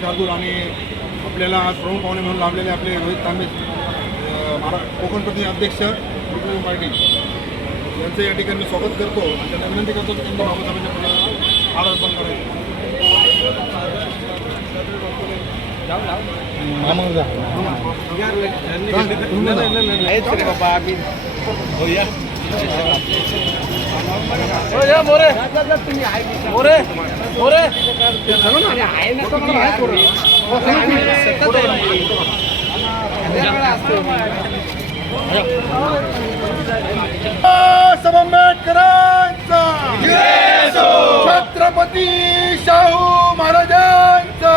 शार्दूल आणि आपल्याला आज प्रमुख पाहुणे म्हणून लाभलेले आपले रोहित तांबे महारा कोकण प्रतिनिधी अध्यक्ष रिपब्लिकन पार्टी यांचं या ठिकाणी मी स्वागत करतो आणि त्यांना विनंती करतो की त्यांनी बाबासाहेबांच्या पुढे हार अर्पण करायचं बाबासाहेब आंबेडकरांचा छत्रपती शाहू महाराजांचा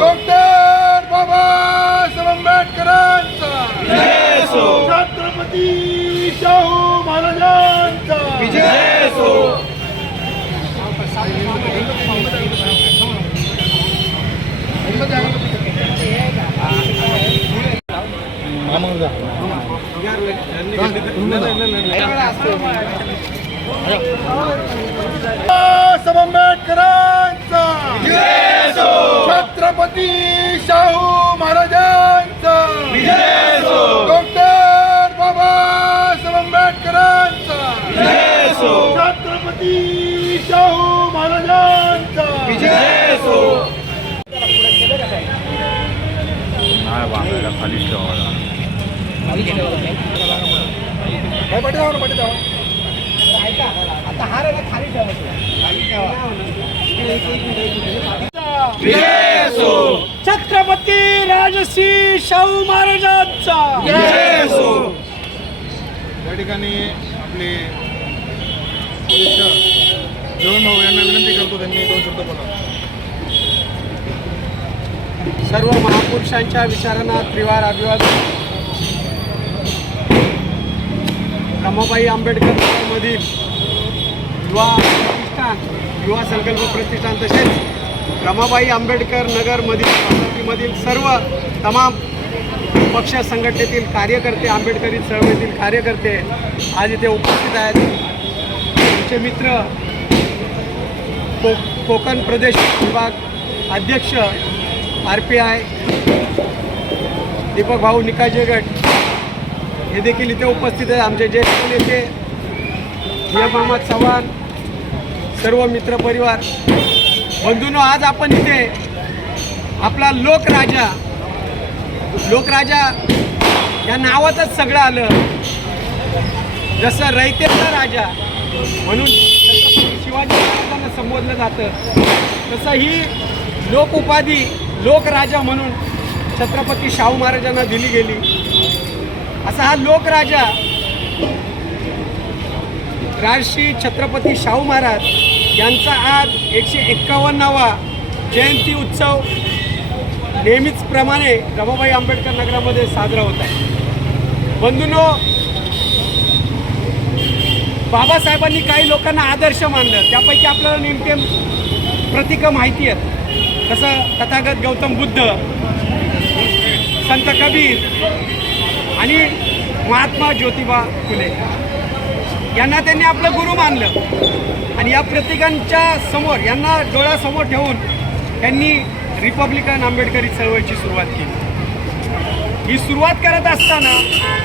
डॉक्टर बाबासाहेब आंबेडकरांचा छत्रपती शाहू महाराजांचा बाबासाहेब आंबेडकरांचा. छत्रपती शाहू महाराजांचा. डॉक्टर बाबासाहेब आंबेडकरांचा. छत्रपती शाहू महाराजांचा. पाठी जाऊ ना. पाठी जाऊ छत्रपती राजश्री शाहू महाराजांचा. या ठिकाणी आपले वरिष्ठ जवळ भाऊ यांना विनंती करतो त्यांनी दोन शब्द बोला. सर्व महापुरुषांच्या विचारांना त्रिवार अभिवादन. रमाबाई आंबेडकर मधील युवा प्रतिष्ठान युवा संकल्प प्रतिष्ठान तसेच रमाबाई आंबेडकर नगरमधील मधील सर्व तमाम पक्ष संघटनेतील कार्यकर्ते आंबेडकरी चळवळीतील कार्यकर्ते आज इथे उपस्थित आहेत. आमचे मित्र को कोकण प्रदेश विभाग अध्यक्ष आर पी आय दीपक भाऊ निकाजे गट हे देखील इथे उपस्थित आहे. आमचे ज्येष्ठ नेते एम अहमद चव्हाण सर्व मित्रपरिवार बंधूंनो आज आपण इथे आपला लोकराजा लोकराजा या नावातच सगळं आलं. जसं रयतेचा राजा म्हणून छत्रपती शिवाजी महाराजांना संबोधलं जातं तसं ही लोक उपाधी लोकराजा म्हणून छत्रपती शाहू महाराजांना दिली गेली. असा हा लोकराजा राजश्री छत्रपती शाहू महाराज यांचा आज एकशे एक्कावन्नावा जयंती उत्सव नेहमीच प्रमाणे रमाबाई आंबेडकर नगरामध्ये साजरा होत आहे. बंधूनो बाबासाहेबांनी काही लोकांना आदर्श मानलं त्यापैकी आपल्याला नेमके प्रतीकं माहिती आहेत. तसं तथागत गौतम बुद्ध संत कबीर आणि महात्मा ज्योतिबा फुले. यांना त्यांनी आपलं गुरु मानलं. आणि या प्रत्येकांच्या समोर यांना डोळ्यासमोर ठेवून त्यांनी रिपब्लिकन आंबेडकरी चळवळीची सुरुवात केली. ही सुरुवात करत असताना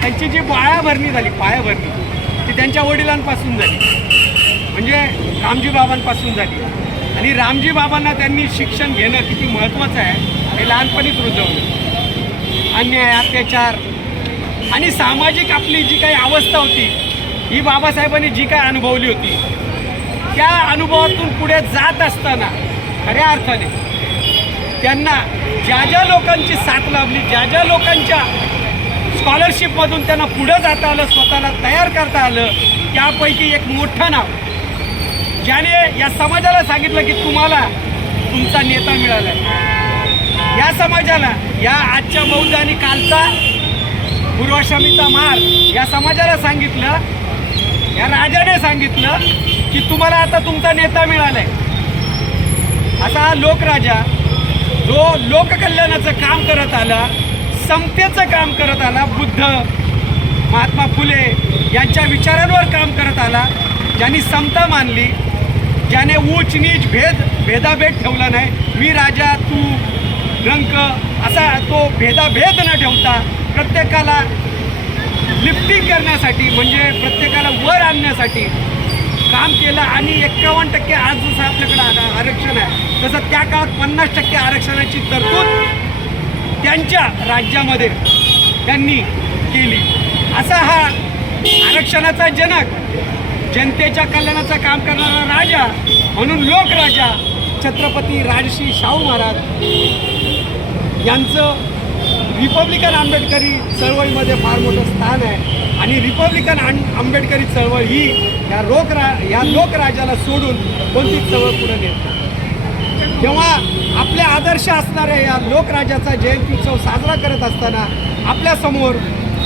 त्यांची जी पायाभरणी झाली पायाभरणी ती त्यांच्या वडिलांपासून झाली. म्हणजे रामजी बाबांपासून झाली. आणि रामजी बाबांना त्यांनी शिक्षण घेणं किती महत्त्वाचं आहे हे लहानपणीच रुजवलं. अन्याय अत्याचार आणि सामाजिक आपली जी काही अवस्था होती ही बाबासाहेबांनी जी काय अनुभवली होती त्या अनुभवातून पुढे जात असताना खऱ्या अर्थाने त्यांना ज्या ज्या लोकांची साथ लाभली ज्या ज्या लोकांच्या स्कॉलरशिपमधून त्यांना पुढं जाता आलं स्वतःला तयार करता आलं त्यापैकी एक मोठं नाव. ज्याने या समाजाला सांगितलं की तुम्हाला तुमचा नेता मिळाला या समाजाला या आजच्या बौद्ध आणि कालचा पूर्वाश्रमीचा मार. या समाजाला सांगितलं या राजाने सांगितलं की तुम्हाला आता तुमचा नेता मिळालाय. असा हा लोकराजा जो लोककल्याणाचं काम करत आला समतेचं काम करत आला बुद्ध महात्मा फुले यांच्या विचारांवर काम करत आला ज्यांनी समता मानली ज्याने ऊच नीच भेद भेदाभेद ठेवला नाही. मी राजा तू रंक असा तो भेदाभेद न ठेवता प्रत्येकाला लिफ्टिंग करण्यासाठी म्हणजे प्रत्येकाला वर आणण्यासाठी काम केलं आणि एक्कावन्न टक्के आज जसं आपल्याकडे आ- आरक्षण आहे तसं त्या काळात पन्नास टक्के आरक्षणाची तरतूद त्यांच्या राज्यामध्ये त्यांनी केली. असा हा आरक्षणाचा जनक जनतेच्या कल्याणाचं काम करणारा राजा म्हणून लोकराजा छत्रपती राजश्री शाहू महाराज यांचं रिपब्लिकन आंबेडकरी चळवळीमध्ये फार मोठं स्थान आहे. आणि रिपब्लिकन आं आंबेडकरी चळवळ ही या लोकरा या लोकराजाला सोडून कोणतीच चळवळ पुढे नेत नाही. जेव्हा आपले आदर्श असणाऱ्या या लोकराजाचा जयंती उत्सव साजरा करत असताना आपल्यासमोर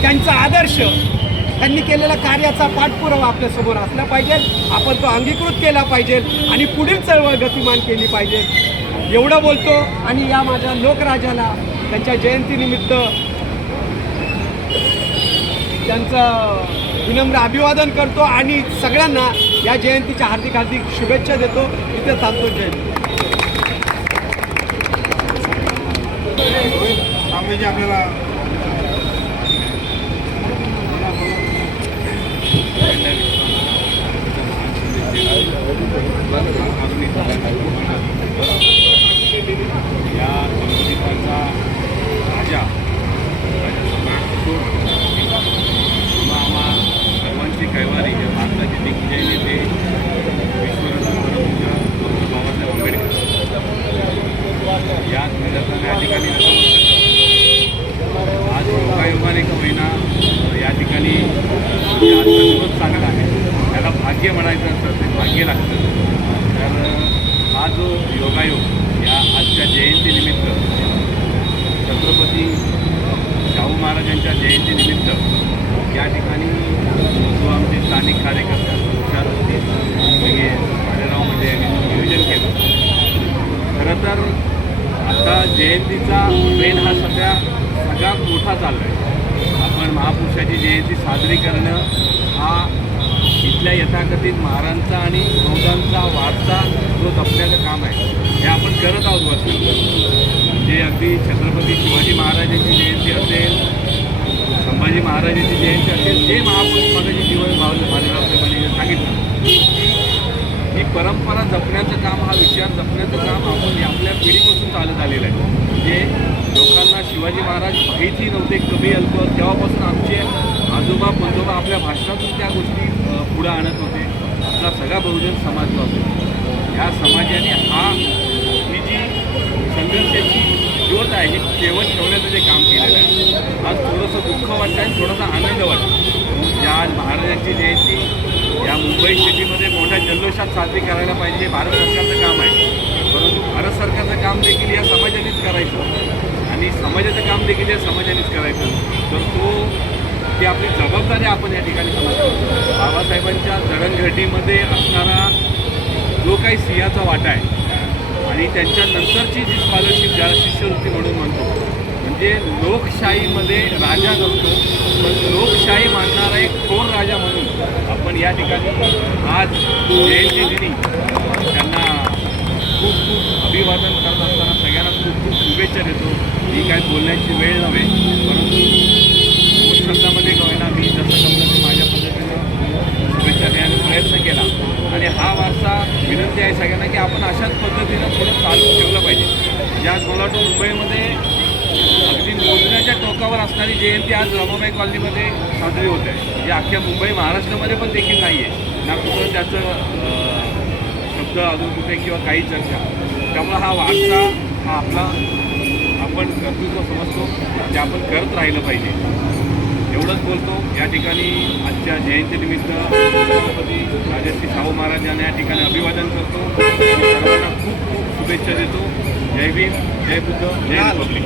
त्यांचा आदर्श त्यांनी केलेल्या कार्याचा पाठपुरावा आपल्यासमोर असला पाहिजे. आपण तो अंगीकृत केला पाहिजे आणि पुढील चळवळ गतिमान केली पाहिजे. एवढं बोलतो आणि या माझ्या लोकराजाला त्यांच्या जयंतीनिमित्त त्यांचं विनम्र अभिवादन करतो आणि सगळ्यांना या जयंतीच्या हार्दिक हार्दिक शुभेच्छा देतो. इथे थांबतो जयंती आपल्याला या संबंधितांचा राजा किंवा आम्हा सर्वांची कैवारी या भारताचे दिग्विजय नेते विश्वरत्न परमपूज्य डॉक्टर बाबासाहेब आंबेडकर. या निदर्शना या ठिकाणी नतमस्तक करतो. आज योगायोगाने एक महिना या ठिकाणी जे आजचा दिवस चांगला आहे. त्याला भाग्य म्हणायचं असतं ते भाग्य लागतं. तर हा जो योगायोग या आजच्या जयंतीनिमित्त छत्रपती शाहू महाराजांच्या आणि जो आमचे स्थानिक कार्यकर्ते हुशार होते म्हणजे वेगळे भालेरावमध्ये म्हणजे नियोजन केलं. खरं तर आता जयंतीचा ट्रेन हा सगळ्या सगळ्यात मोठा चालला आहे आपण महापुरुषाची जयंती साजरी करणं हा इथल्या यथाकथित महाराजांचा आणि बौद्धांचा वारसा जो जपण्याचं काम आहे हे आपण करत आहोत वर्षांतर जे म्हणजे अगदी छत्रपती शिवाजी महाराजांची जयंती असेल संभाजी महाराजांची जयंती असेल जे महापुरुष मागाची जीवन भावले भालेराव साहेबांनी सांगितलं. ही परंपरा जपण्याचं काम हा विचार जपण्याचं काम आपण आपल्या पिढीपासून चालत आलेलं आहे. म्हणजे लोकांना शिवाजी महाराज माहिती नव्हते कमी अल्प तेव्हापासून आमचे आजोबा पंजोबा आपल्या भाषणातून त्या गोष्टी पुढं आणत होते. आपला सगळा बहुजन समाज जो असतो या समाजाने हा ही जी संघर्षाची ज्योत आहे. हे ठेवत ठेवण्याचं जे काम केलेलं आहे. आज थोडंसं दुःख वाटतं आणि थोडासा आनंद वाटतो ज्या आज महाराजांची जयंती या मुंबई सिटीमध्ये मोठ्या जल्लोषात साजरी करायला पाहिजे हे भारत सरकारचं काम आहे. परंतु भारत सरकारचं काम देखील या समाजानेच करायचं. आणि समाजाचं काम देखील या समाजानेच करायचं. तर तो ती आपली जबाबदारी आपण या ठिकाणी समजतो. बाबासाहेबांच्या जडणघडीमध्ये असणारा जो काही सिंहाचा वाटा आहे आणि त्यांच्या नंतरची जी स्कॉलरशिप ज्याला शिष्यवृत्ती म्हणून म्हणतो म्हणजे लोकशाहीमध्ये राजा नसतो पण लोकशाही मानणारा एक थोर राजा म्हणून आपण या ठिकाणी आज जयंती दिनी त्यांना खूप खूप अभिवादन करत असताना सगळ्यांना खूप खूप शुभेच्छा देतो. ही काय बोलण्याची वेळ नव्हे परंतु शब्दामध्ये का होईना मी जसं जमलं ते माझ्या पद्धतीनं शुभेच्छा देण्याचा प्रयत्न केला. आणि हा वारसा विनंती आहे सगळ्यांना की आपण अशाच पद्धतीनं थोडं चालू ठेवलं पाहिजे. ज्या मला मुंबईमध्ये अगदी मोजण्याच्या टोकावर असणारी जयंती आज रमाबाई कॉलनीमध्ये साजरी होत आहे. जी अख्ख्या मुंबई महाराष्ट्रामध्ये पण देखील नाही आहे ना कुठं त्याचं शब्द अजून कुठे किंवा काही चर्चा. त्यामुळं हा वारसा हा आपला आपण कर्तृत्व समजतो. ते आपण करत राहिलं पाहिजे. बोलतो या ठिकाणी आजच्या जयंतीनिमित्त छत्रपती राजश्री शाहू महाराजांना या ठिकाणी अभिवादन करतो सर्वांना खूप खूप शुभेच्छा देतो जय भीम जय बुद्ध जय रिपब्लिक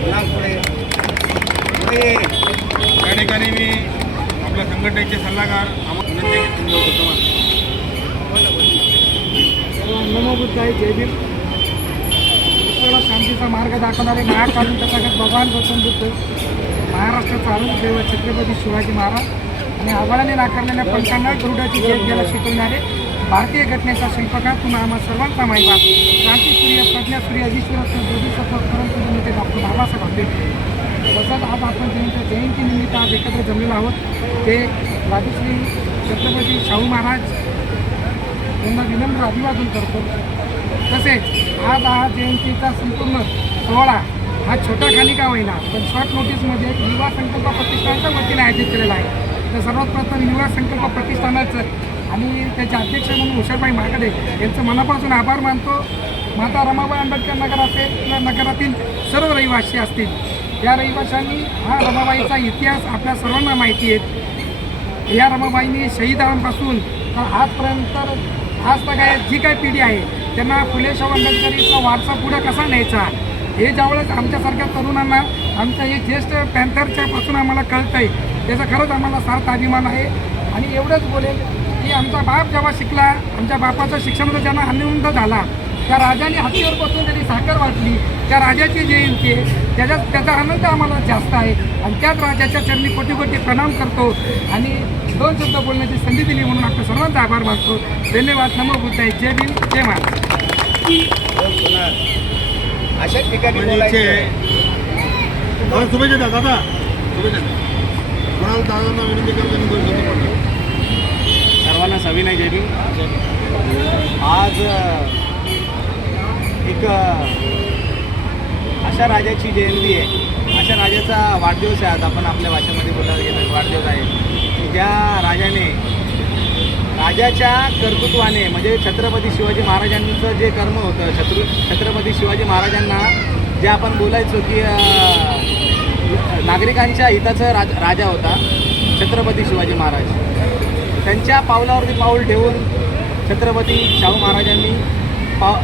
या ठिकाणी मी आपल्या संघटनेचे सल्लागार नमो बुद्धाय जय भीम शांतीचा मार्ग दाखवणारे महाकालीन तथागत भगवान गौतम बुद्ध महाराष्ट्राचा आरोग्य देव छत्रपती शिवाजी महाराज आणि आव्हानाने नाकारलेल्या पंचांना गरुडाची जय घ्यायला शिकवणारे भारतीय घटनेचा शिल्पकार तुम्हा आम्हा सर्वांचा माहिती क्रांतीसूर्य प्रज्ञासूर्य अधिश्वरत्न बोधिसत्व परंतु डॉक्टर बाबासाहेब आंबेडकर. तसंच आज आपण त्यांच्या जयंतीनिमित्त आज एकत्र जमलेलो आहोत. ते राजश्री छत्रपती शाहू महाराज. यांना विनम्र अभिवादन करतो. तसेच आज हा जयंतीचा संपूर्ण सोहळा हा छोटा खाली का होईना पण शॉर्ट नोटीसमध्ये युवा संकल्प प्रतिष्ठानच्या वतीने आयोजित केलेला आहे. तर सर्वात प्रथम युवा संकल्प प्रतिष्ठानाचं आणि त्याचे अध्यक्ष म्हणून उषाबाई माकडे यांचं मनापासून आभार मानतो. माता रमाबाई आंबेडकर नगर असेल किंवा नगरातील सर्व रहिवासी असतील या रहिवाशांनी हा रमाबाईचा इतिहास आपल्या सर्वांना माहिती आहे. या रमाबाईंनी शहीदांपासून तर आजपर्यंत आज तर काय जी काही पिढी आहे त्यांना फुले शाहू आंबेडकरीचा वारसा पुढं कसा न्यायचा? हे ज्यावेळेस आमच्यासारख्या तरुणांना आमच्या हे ज्येष्ठ पॅन्थरच्यापासून आम्हाला कळतं आहे त्याचा खरंच आम्हाला सार्थ अभिमान आहे. आणि एवढंच बोलेल की आमचा बाप जेव्हा शिकला आमच्या बापाचा शिक्षणाचा ज्यांना आनंद झाला त्या राजाने हत्तीवर बसून त्यांनी साखर वाटली. त्या राजाची जयंती आहे. त्याच्यात त्याचा आनंद आम्हाला जास्त आहे. आणि त्याच राजाच्या चरणी कोटी कोटी प्रणाम करतो. आणि दोन शब्द बोलण्याची संधी दिली म्हणून आपल्या सर्वांचा आभार मानतो. धन्यवाद. नमो बुद्ध जय भीम. जय महाराज अशाच ठिकाणी म्हणजे बोलायचं. शुभेच्छा द्या दादा. शुभेच्छा कोणाला दादांना विनंती करतो. सर्वांना सविनय जय भीम. आज एक अशा राजाची जयंती आहे. अशा राजाचा वाढदिवस आहे. आज आपण आपल्या भाषेमध्ये बोलायला गेलं वाढदिवस आहे. की ज्या राजाने राजाच्या कर्तृत्वाने म्हणजे छत्रपती शिवाजी महाराजांचं जे कर्म होतं छत्र छत्रपती शिवाजी महाराजांना जे आपण बोलायचो की नागरिकांच्या हिताचा राज राजा होता छत्रपती शिवाजी महाराज. त्यांच्या पावलावरती पाऊल ठेवून छत्रपती शाहू महाराजांनी पाव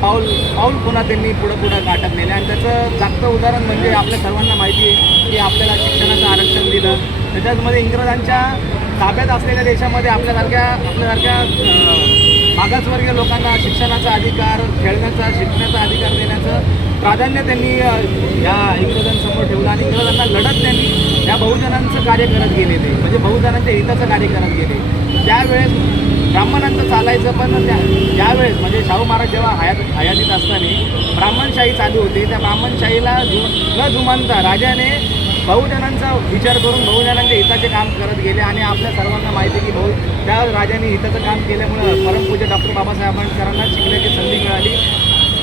पाऊल पाऊल पुन्हा त्यांनी पुढं पुढं गाठत नेले. आणि त्याचं जागतं उदाहरण म्हणजे आपल्या सर्वांना माहिती आहे की आपल्याला शिक्षणाचं आरक्षण दिलं. त्याच्यामध्ये इंग्रजांच्या ताब्यात असलेल्या देशामध्ये आपल्यासारख्या आपल्यासारख्या मागासवर्गीय लोकांना शिक्षणाचा अधिकार खेळण्याचा शिकण्याचा अधिकार देण्याचं प्राधान्य त्यांनी या इंग्रजांसमोर ठेवलं आणि इंग्रजांना लढत त्यांनी या बहुजनांचं कार्य करत गेले ते. म्हणजे बहुजनांच्या हिताचं कार्य करत गेले. त्यावेळेस ब्राह्मणांचं चालायचं पण त्या त्यावेळेस म्हणजे शाहू महाराज जेव्हा हयात हयातीत असताना ब्राह्मणशाही चालू होती त्या ब्राह्मणशाहीला जु न जुमानता राजाने बहुजनांचा विचार करून बहुजनांच्या हिताचे काम करत गेले आणि आपल्या सर्वांना माहिती आहे की बहु त्या राजाने हिताचं काम केल्यामुळं परमपूज्य डॉक्टर बाबासाहेब आंबेडकरांना शिकण्याची संधी मिळाली.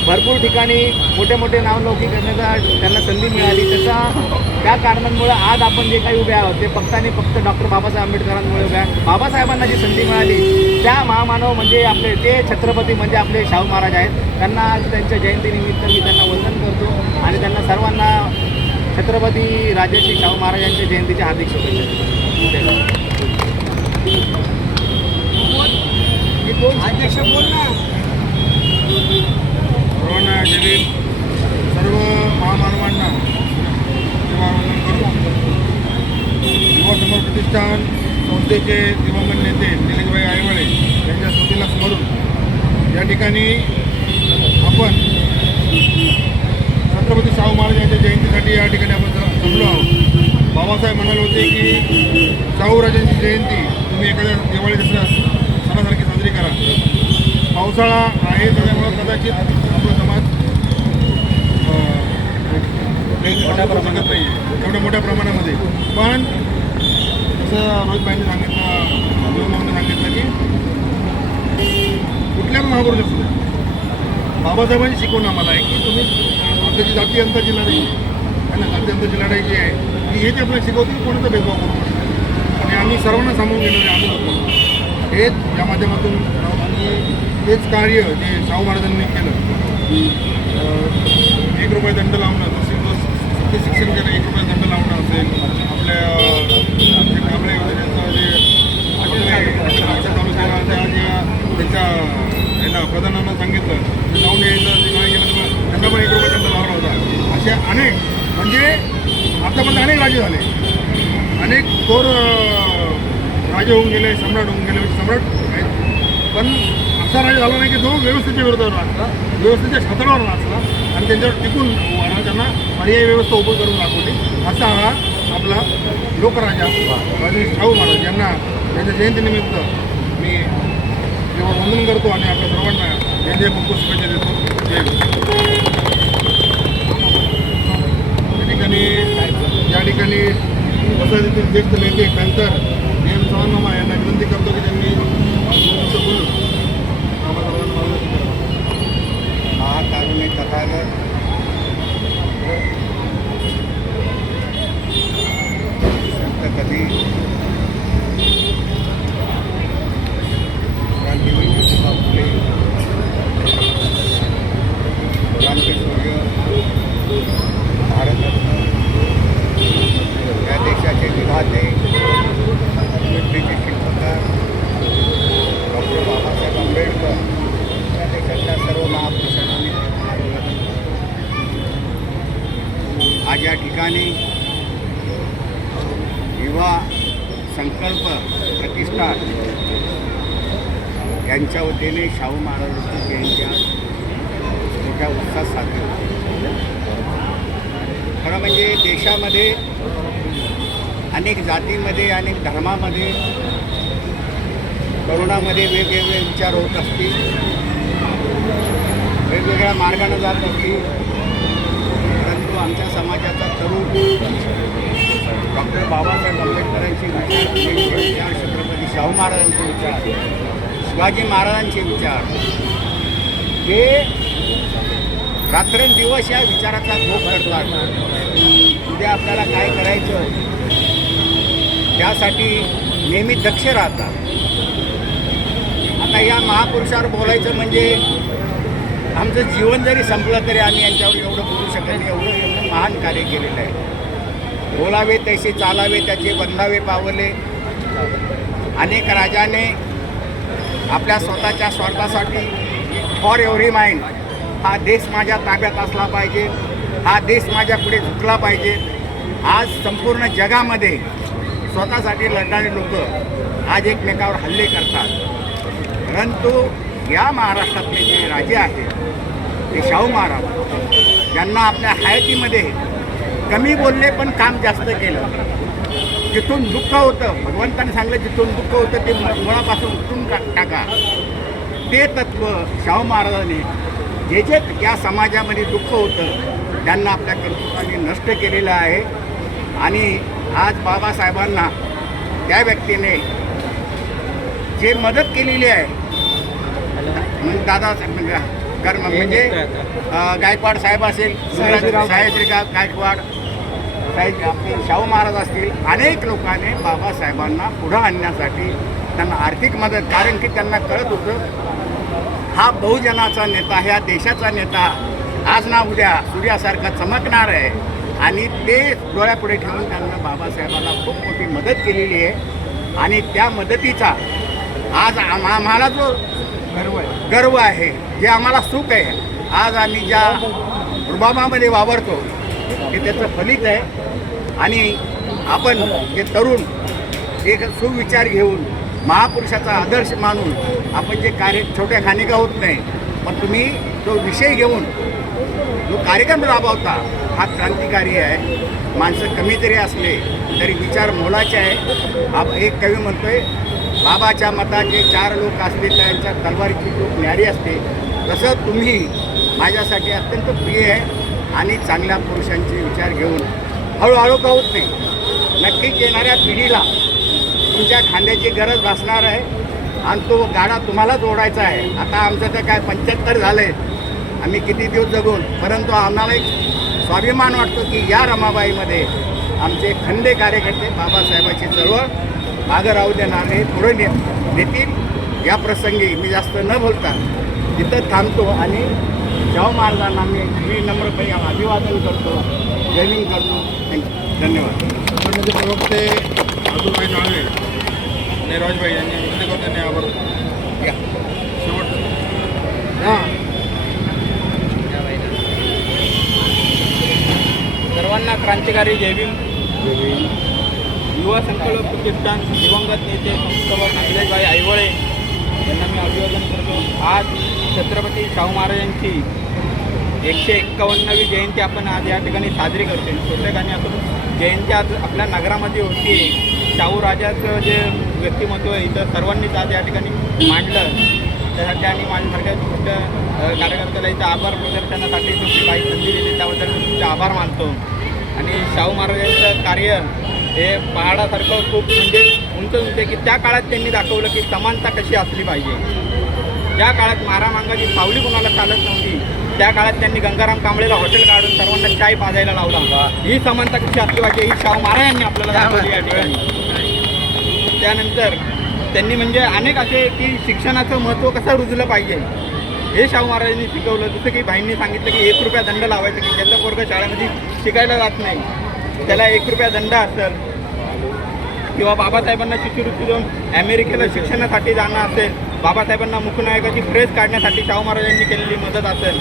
भरपूर ठिकाणी मोठे मोठे नावलौकिक करण्याचा त्यांना संधी मिळाली. त्याचा त्या कारणांमुळे आज आपण जे काही उभे आहोत ते फक्त आणि फक्त डॉक्टर बाबासाहेब आंबेडकरांमुळे उभ्या बाबासाहेबांना जी संधी मिळाली त्या महामानव म्हणजे आपले ते छत्रपती म्हणजे आपले शाहू महाराज आहेत. त्यांना आज त्यांच्या जयंतीनिमित्त मी त्यांना वंदन करतो आणि त्यांना सर्वांना छत्रपती राजर्षी शाहू महाराजांच्या जयंतीच्या हार्दिक शुभेच्छा. अध्यक्ष बोल ना. सर्वांना सर्व महामानवांना युवा समर प्रतिष्ठान संस्थेचे दिवंगत नेते निलेशभाई आयवाळे यांच्या स्मृतीला स्मरून या ठिकाणी आपण छत्रपती शाहू महाराज यांच्या जयंतीसाठी या ठिकाणी आपण जमलो आहोत. बाबासाहेब म्हणाले होते की शाहू राजांची जयंती तुम्ही एखाद्या दिवाळी दसरा सणासारखी साजरी करा. पावसाळा आहे त्याच्यामुळं कदाचित आपला समाज मोठ्या प्रमाणात. नाही एवढ्या मोठ्या प्रमाणामध्ये. पण जसं रोहितबाईंनी सांगितलं देवमामने सांगितलं की कुठल्या पण महापुरुष असू द्या. बाबासाहेबांची शिकवण आम्हाला आहे की तुम्ही त्याची जाती अंताची लढाई. आहे ना? जाती अंताची लढाई जी आहे ती हेच आपल्याला शिकवते की कोणाचा भेदभाव करू नका. आणि आम्ही सर्वांना सांगून गेलेलो आहे आम्ही लोक. हेच या माध्यमातून आणि हेच कार्य जे शाहू महाराजांनी केलं एक रुपये दंड लावणं तसे सत्य शिक्षण केलं एक रुपये दंड लावणं असेल. आपल्या अं, जे कांबळे योजनेचं जे आपल्या राज्य त्या ज्या त्याच्या याला प्रधानांना सांगितलं ते जाऊन यायचं पण एक रुपये दंड लावला होता. असे अनेक म्हणजे आतापर्यंत अनेक राजे झाले. अनेक थोर राजे होऊन गेले सम्राट होऊन गेले म्हणजे सम्राट आहेत. पण असा राजा झाला नाही की जो व्यवस्थेच्या विरोधावर असला व्यवस्थेच्या छतडावर असला आणि त्यांच्यावर टिकून उभा त्यांना पर्यायी व्यवस्था उभं करून दाखवली. असा हा आपला लोकराजा राजे शाहू महाराज यांना त्यांच्या जयंतीनिमित्त मी जेव्हा वंदन करतो आणि आपल्या सर्वांना त्यांच्या जय खूप शुभेच्छा देतो. जय भीम. या ठिकाणी या ठिकाणी वसाहतीतील ज्येष्ठ नेते पॅन्थर एम चव्हाण यांना विनंती करतो की त्यांनी महाकारुण्य संत कधी भारतरत्न या देशाचे विधाते बुद्धीचे शिल्पकार डॉक्टर बाबासाहेब आंबेडकर या देशातल्या सर्व महापुरुषांना मी अभिवादन करतो. आज या ठिकाणी युवा संकल्प प्रतिष्ठान यांच्या शाहू महाराजांची जयंती आज मोठ्या उत्साहात साजरी होते खरं म्हणजे देशामध्ये अनेक जातीमध्ये अनेक धर्मामध्ये तरुणामध्ये वेगवेगळे विचार होत असतील वेगवेगळ्या मार्गाने जात असतील परंतु आमच्या समाजाचा तरुण डॉक्टर बाबासाहेब आंबेडकरांचे विचार विचार छत्रपती शाहू महाराजांचे विचार शिवाजी महाराजांचे विचार. हे रात्रंदिवस या विचाराचा भोग करतात. उद्या आपल्याला काय करायचं? त्यासाठी नेहमी दक्ष राहतात. आता या महापुरुषावर बोलायचं म्हणजे आमचं जीवन जरी संपलं तरी आम्ही यांच्यावर एवढं बोलू शकत नाही. एवढं एवढं महान कार्य केलेलं आहे. बोलावे तैसे चालावे त्याचे बंधावे पावले. अनेक राजाने आपल्या स्वतःच्या स्वार्थासाठी फॉर एव्हरी माइंड हा देश माझ्या ताब्यात असला पाहिजे. हा देश माझ्या पुढे झुकला पाहिजे. आज संपूर्ण जगामध्ये स्वतःसाठी लढणारे लोक आज एकमेकावर हल्ले करतात. परंतु या महाराष्ट्रातले जे राजे आहेत ते शाहू महाराज यांना आपल्या हयातीमध्ये कमी बोलले पण काम जास्त केलं. जिथून दुःख होतं भगवंताने सांगलं जिथून दुःख होतं ते मु- मुळापासून उठून का- टाका. ते तत्त्व शाहू महाराजांनी जे जे या समाजामध्ये दुःख होतं त्यांना आपल्या कर्तृत्वाने नष्ट केलेलं आहे. आणि आज बाबासाहेबांना त्या व्यक्तीने जे मदत केलेली आहे दादा कर्म म्हणजे अं, गायकवाड साहेब असेल सयाजीराव गायकवाड साहेब आपले शाहू महाराज असतील अनेक लोकांनी बाबासाहेबांना पुढं आणण्यासाठी त्यांना आर्थिक मदत कारण की त्यांना कळत होतं हा बहुजनाचा नेता ह्या देशाचा नेता आज ना उद्या सूर्यासारखा चमकणार आहे. आणि ते डोळ्यापुढे ठेवून त्यांना बाबासाहेबांना खूप मोठी मदत केलेली आहे. आणि त्या मदतीचा आज आम्हाला जो गर्व आहे गर्व आहे जे आम्हाला सुख आहे आज आम्ही ज्या रुबाबामध्ये वावरतो हे त्याचं फलित आहे. आणि आपण जे तरुण एक सुविचार घेऊन महापुरुषाचा आदर्श मानून आपण जे कार्य छोट्या खानिका होत नाही पण तुम्ही तो विषय घेऊन जो कार्यक्रम राबवता हा क्रांतिकारी आहे. माणसं कमी जरी असले तरी विचार मोलाचे आहे. आप एक कवी म्हणतोय बाबाच्या मताचे चार लोक असले त्यांच्या तलवारीची खूप न्यारी असते. तसं तुम्ही माझ्यासाठी अत्यंत प्रिय आहे आणि चांगल्या पुरुषांचे विचार घेऊन हळूहळू का होत नाही. नक्कीच येणाऱ्या पिढीला तुमच्या खांद्याची गरज भासणार आहे आणि तो गाडा तुम्हालाच ओढायचा आहे. आता आमचं तर काय पंच्याहत्तर झालं आहे आम्ही किती दिवस जगून परंतु आम्हाला एक स्वाभिमान वाटतो की या रमाबाईमध्ये आमचे खंदे कार्यकर्ते बाबासाहेबाची चळवळ मागं राहू देणार हे पुढे ने नेतील. या प्रसंगी मी जास्त न बोलता तिथं थांबतो आणि शाहू महाराजांना मी मी नम्रपणे अभिवादन करतो जय हिंद करतो थँक्यू धन्यवाद. प्रवक्ते अतुलभाई जाळवे आणि राजभाई यांनी विनंती करतो शेवट. हां. सर्वांना क्रांतिकारी जय भीम. युवा संकल्प प्रतिष्ठान दिवंगत नेते संस्थापक अखिलेशभाई ऐवळे यांना मी अभिवादन करतो. आज छत्रपती शाहू महाराजांची एकशे एक्कावन्नवी जयंती आपण आज या ठिकाणी साजरी करतो प्रत्येकाने आपण जयंती आज आपल्या नगरामध्ये होती शाहू राजाचं जे व्यक्तिमत्व आहे इथं सर्वांनीच आज या ठिकाणी मांडलं. त्यासाठी आणि माझ्यासारख्या छोट्या कार्यकर्त्याला इथं आभार प्रदर्शनासाठी तुमची काही संधी दिली त्याबद्दल मी तुमचे आभार मानतो. आणि शाहू महाराजांचं कार्य हे पहाडासारखं खूप म्हणजे उंच उंच आहे की त्या काळात त्यांनी दाखवलं की समानता कशी असली पाहिजे. ज्या काळात मारामांगाची सावली कोणाला चालत नव्हती त्या काळात त्यांनी गंगाराम कांबळेला हॉटेल काढून सर्वांना चाय पाजायला लावला ही समानता कशी असली पाहिजे? ही शाहू महाराजांनी आपल्याला दाखवली या ठिकाणी. त्यानंतर त्यांनी म्हणजे अनेक असे की शिक्षणाचं महत्त्व कसं रुजलं पाहिजे? हे शाहू महाराजांनी शिकवलं. जसं की भाईंनी सांगितलं की एक रुपया दंड लावायचं की ज्याचा पोरगा शाळेमध्ये शिकायला जात नाही त्याला एक रुपया दंड असेल. किंवा बाबासाहेबांना शिष्यवृत्ती देऊन अमेरिकेला शिक्षणासाठी जाणं असेल. बाबासाहेबांना मुखनायकाची प्रेस काढण्यासाठी शाहू महाराजांनी केलेली मदत असेल.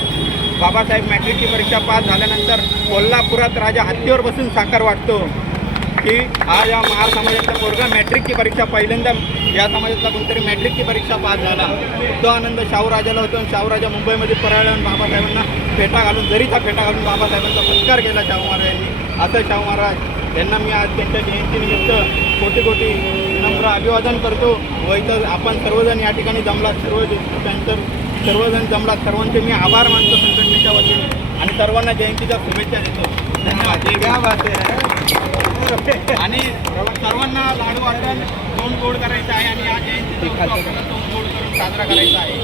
बाबासाहेब मॅट्रिकची परीक्षा पास झाल्यानंतर कोल्हापुरात राजा हत्तीवर बसून साखर वाटतो की हा या महार समाजाचा पोरगा मॅट्रिकची परीक्षा पहिल्यांदा या समाजातला कोणतरी मॅट्रिकची परीक्षा पास झाला. तो आनंद शाहूराजाला होतो आणि शाहूराजा मुंबईमध्ये परळून बाबासाहेबांना फेटा घालून जरीचा फेटा घालून बाबासाहेबांचा सत्कार केला शाहू महाराजांनी. असं शाहू महाराज यांना मी आज त्यांच्या जयंतीनिमित्त कोटी कोटी नम्र अभिवादन करतो व इथं आपण सर्वजण या ठिकाणी जमलात सर्व त्यांचं सर्वजण जमलात. सर्वांचे मी आभार मानतो संघटनेच्या वतीने आणि सर्वांना जयंतीच्या शुभेच्छा देतो. धन्यवाद. जय आहे आणि सर्वांना लाडू वाटण तोंड गोड करायचं आहे आणि या जयंतीचा तोंड गोड करून साजरा करायचा आहे.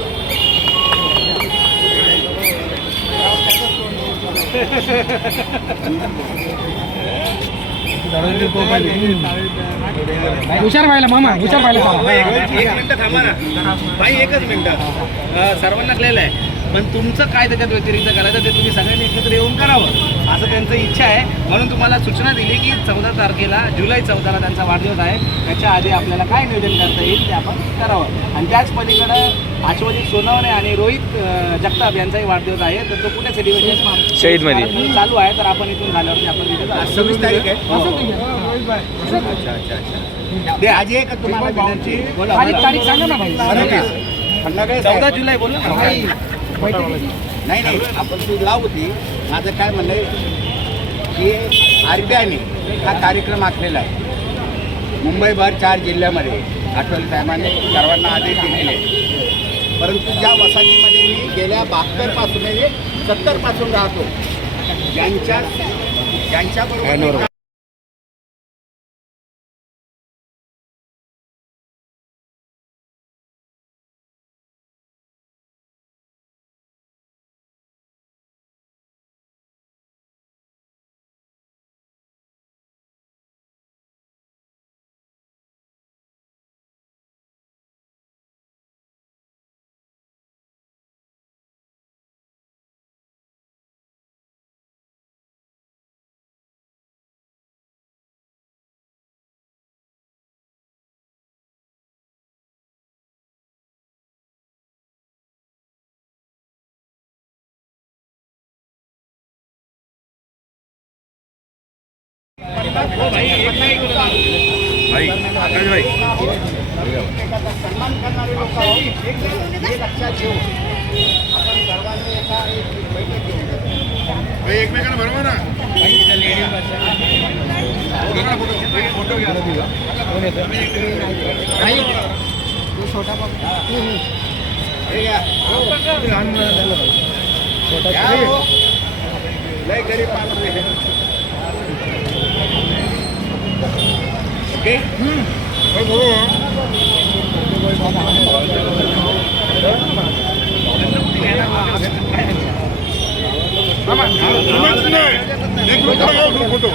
हुशार व्हायला मामा हुशार व्हायला. एक मिनिटं थांबा ना. भाई एकच मिनिटं. सर्वांना कळलेलं आहे. पण तुमचं काय त्याच्यात व्यतिरिक्त करायचं ते तुम्ही सगळ्यांनी एकत्र येऊन करावं असं त्यांचं इच्छा आहे. म्हणून तुम्हाला सूचना दिली की चौदा तारखेला जुलै चौदाला त्यांचा वाढदिवस आहे. त्याच्या आधी आपल्याला काय नियोजन करता येईल ते आपण करावं. आणि त्याच पलीकडं आशुवजी सोनवणे आणि रोहित जगताप यांचाही वाढदिवस आहे. तर तो कुठे सेलिब्रेशन शहीदमध्ये. चालू आहे तर आपण इथून झाल्यावरती आपण. सव्वीस तारीख आहे. हो. अच्छा अच्छा अच्छा दे आजी आहे का तुम्हाला तारीख सांगा ना चौदा. जुलै बोल ना. भाई नाही नाही आपण ती लाव होती माझं काय म्हणणं आहे की आर बी आयने हा कार्यक्रम आखलेला आहे. मुंबईभर चार जिल्ह्यामध्ये आठवले साहेबांनी सर्वांना आदेश दिलेले परंतु ज्या वसाहतीमध्ये मी गेल्या बहात्तरपासून म्हणजे सत्तरपासून राहतो ज्यांच्या ज्यांच्याबरोबर सन्मान करणारे लोक आहोत हे लक्षात घेऊ आपण सर्वांनी एका एक बैठक घेऊ एकमेकांना भरवा ना फोटो घ्या हे घ्या. घ्या हो. लय गरीब माणूस आहे. ओके एक फोटो घ्या, फोटो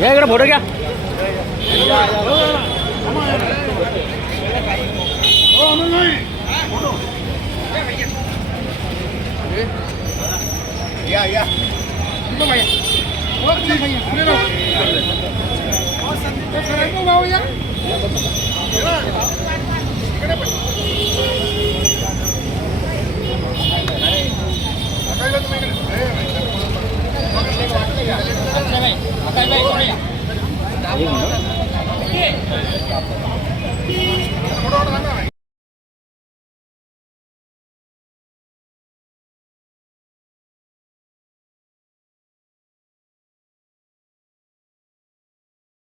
या इकडे फोटो घ्या हो, अमोल भाई. या या भाऊ या आता तुम्ही इकडे. हे,